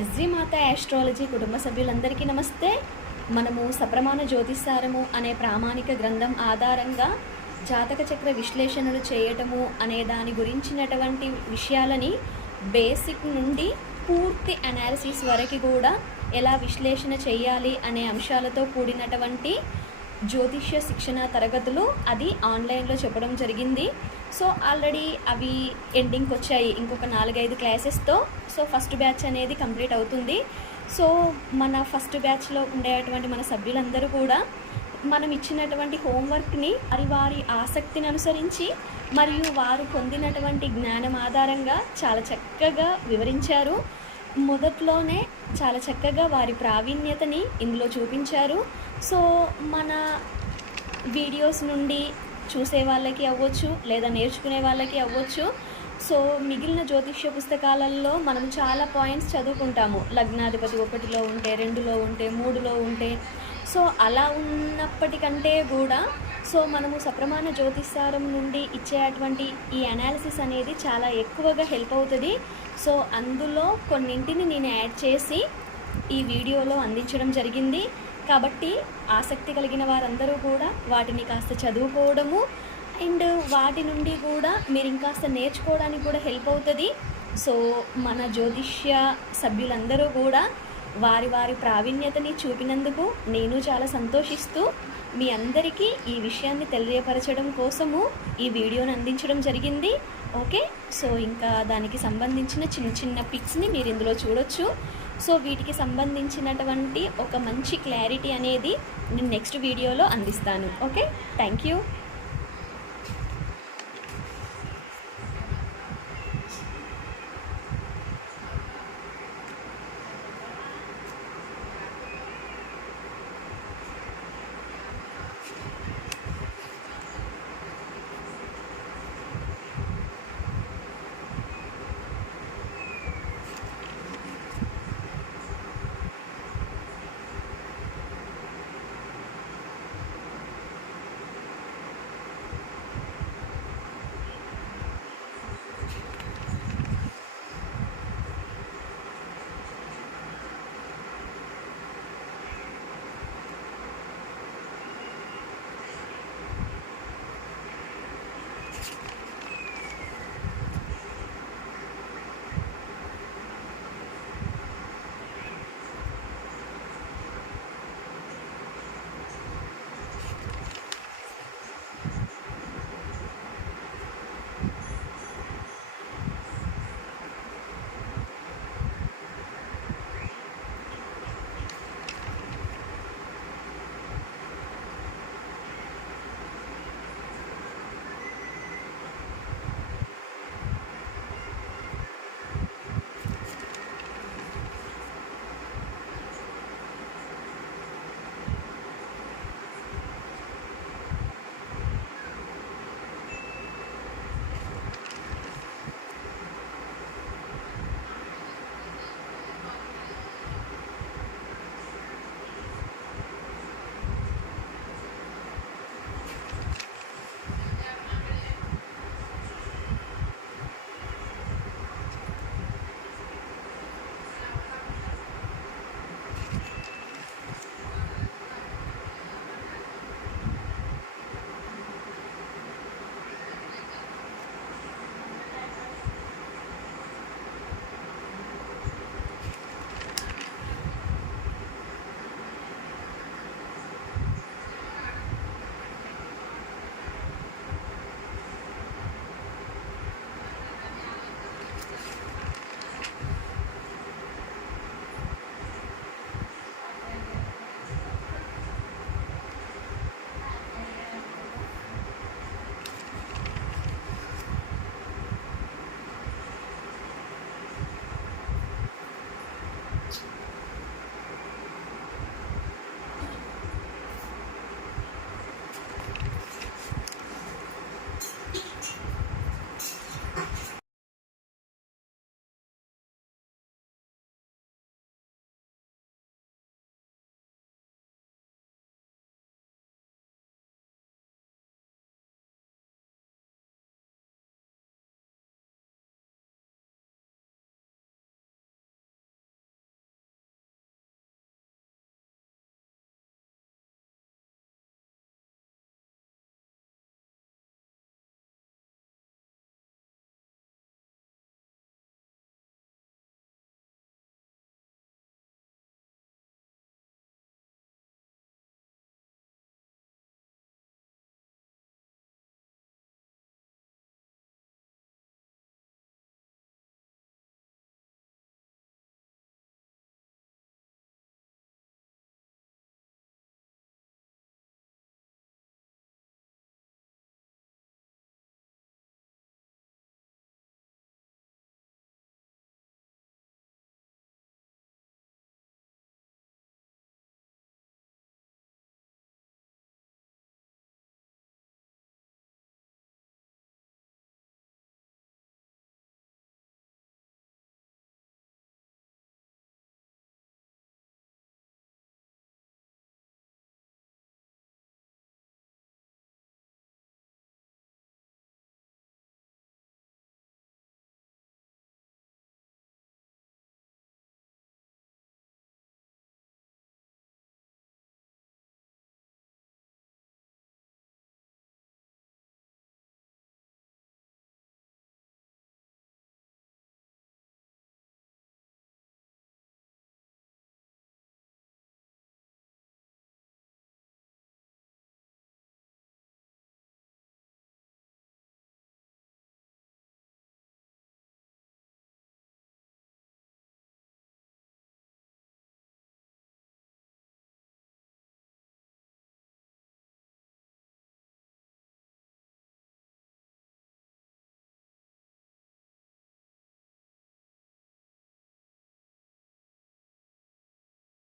SG మాత astrology కుటుంబ సభ్యులందరికీ నమస్తే. మనము సప్రమాణ జ్యోతిష్సారము అనే ప్రామాణిక గ్రంథం ఆధారంగా జాతక చక్ర విశ్లేషణలు చేయటము అనే దాని గురించినటువంటి విషయాలని బేసిక్ నుండి పూర్తి అనాలిసిస్ వరకు కూడా ఎలా విశ్లేషణ చేయాలి అనే అంశాలతో కూడినటువంటి జ్యోతిష్య శిక్షణ తరగతులు అది ఆన్లైన్లో చెప్పడం జరిగింది. సో ఆల్రెడీ అవి ఎండింగ్కి వచ్చాయి. ఇంకొక 4-5 క్లాసెస్తో ఫస్ట్ బ్యాచ్ అనేది కంప్లీట్ అవుతుంది. సో మన ఫస్ట్ బ్యాచ్లో ఉండేటువంటి మన సభ్యులందరూ కూడా మనం ఇచ్చినటువంటి హోంవర్క్ని వారి ఆసక్తిని అనుసరించి మరియు వారు పొందినటువంటి జ్ఞానం ఆధారంగా చాలా చక్కగా వివరించారు. మొదట్లోనే చాలా చక్కగా వారి ప్రావీణ్యతని ఇందులో చూపించారు. సో మన వీడియోస్ నుండి చూసే వాళ్ళకి అవ్వచ్చు, లేదా నేర్చుకునే వాళ్ళకి అవ్వచ్చు. సో మిగిలిన జ్యోతిష్య పుస్తకాలలో మనం చాలా పాయింట్స్ చదువుకుంటాము. లగ్నాధిపతి 1లో ఉంటే, 2లో ఉంటే, 3లో ఉంటే. సో అలా ఉన్నప్పటికంటే కూడా మనము సప్రమాణ జ్యోతిష్సారం నుండి ఇచ్చేటువంటి ఈ అనాలిసిస్ అనేది చాలా ఎక్కువగా హెల్ప్ అవుతుంది. సో అందులో కొన్నింటిని నేను యాడ్ చేసి ఈ వీడియోలో అందించడం జరిగింది. కాబట్టి ఆసక్తి కలిగిన వారందరూ కూడా వాటిని కాస్త చదువుకోవడము అండ్ వాటి నుండి కూడా మీరు ఇంకాస్త నేర్చుకోవడానికి కూడా హెల్ప్ అవుతుంది. సో మన జ్యోతిష్య సభ్యులందరూ కూడా వారి ప్రావీణ్యతని చూపినందుకు నేను చాలా సంతోషిస్తూ మీ అందరికీ ఈ విషయాన్ని తెలియపరచడం కోసము ఈ వీడియోని అందించడం జరిగింది. ఓకే, సో ఇంకా దానికి సంబంధించిన చిన్న పిక్స్ని మీరు ఇందులో చూడొచ్చు. సో వీటికి సంబంధించినటువంటి ఒక మంచి క్లారిటీ అనేది నేను నెక్స్ట్ వీడియోలో అందిస్తాను. Okay, thank you.